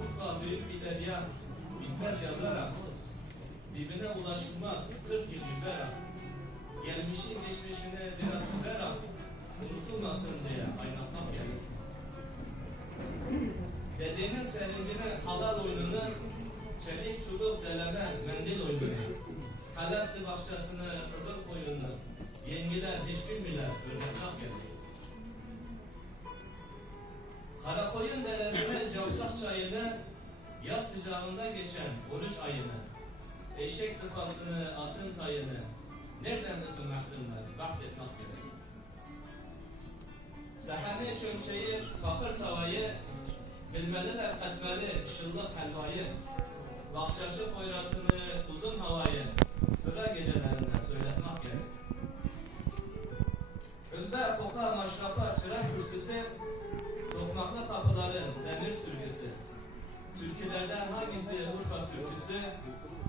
Urfa büyük bir derya, bitmez yazarak, dibine ulaşılmaz, 40 yıl yüzerek, gelmişin geçmişine biraz süzerek, unutulmasın diye aydınlatmak gerek. Dedenin sevincini, halal oyununu, çelik çubuk deleme, mendil oyununu, Halepli bahçesini, kızıl koyunu, yengiler hiç bilmiler, öğretmek gerek. Cavşak çayını, yaz sıcağında geçen oruç ayını, eşek sıpasını, atın tayını, nereden misin mahzunlar, bahsetmek gerek. Sehani çömçeyi, bakır tavayı, bilmeliler katmeli, şıllık helvayı, bahçacı hoyratını, uzun havayı, sıra gecelerinde söyletmek gerek. Ülbe, foka, maşrafa, çırak kürsüsü, Tokmaklı kapıların demir sürgüsü. Türkülerden hangisi Urfa türküsü?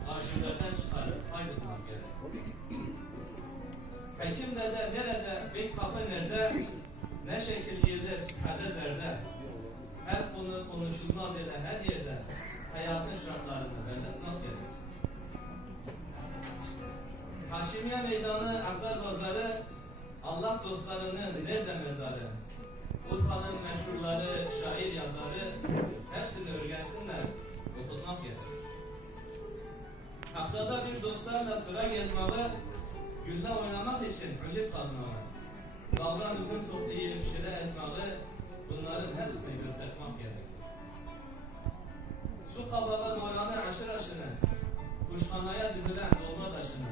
Arşivlerden çıkarıp kaydetmek gerek. Hekim dede nerede, bir kapı nerede? Ne şekil yerde, süphede zerde. Her konu konuşulmaz ile her yerde. Hayatın şartlarını belirtmek gerek. Haşimiye Meydanı, Aklar Pazarı, Allah dostlarının nerede mezarı? Urfa'nın meşhurları, şair yazarı okutmak gerek. Haftada bir dostlarla sıra gezmeli, gülle oynamak için hülük kazmalı. Daldan üzüm toplayıp şire ezmeli, bunların hepsini göstermek gerek. Su kabağı boranı aşır aşını, kuşhanaya dizilen dolma taşını,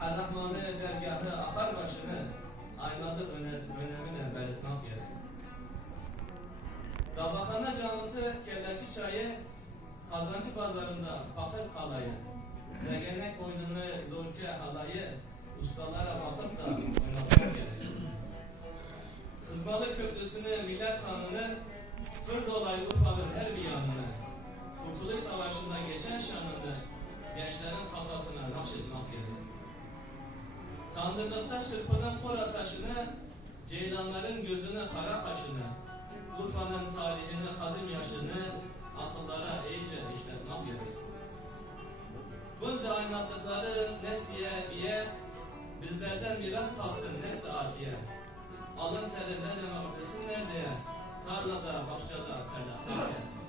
her rahmanı dergahı akar başını, aynadı öne- önemini belirtmek gerek. Dabakhane camisi kelleci çayı, kazancı pazarında fakir kalayı, legenek oyununu, lorke halayı, ustalara bakıp da oynatmak gerek. Kızmalı köprüsünü, millet kanını, fır dolayı Urfa'nın her bir yanını, Kurtuluş Savaşı'nda geçen şanını, gençlerin kafasına nakşetmek gerek. Tandırlıkta çırpınan kora taşını, ceylanların gözüne kara kaşını, Urfa'nın tarihini, kadim yaşını akıllara iyice işletmek gerek. Bunca aydınlattıkları nesiye, biye, bizlerden miras kalsın nesli atiye. Alın terinden emek desinler diye, tarlada, bahçede. Saygılar.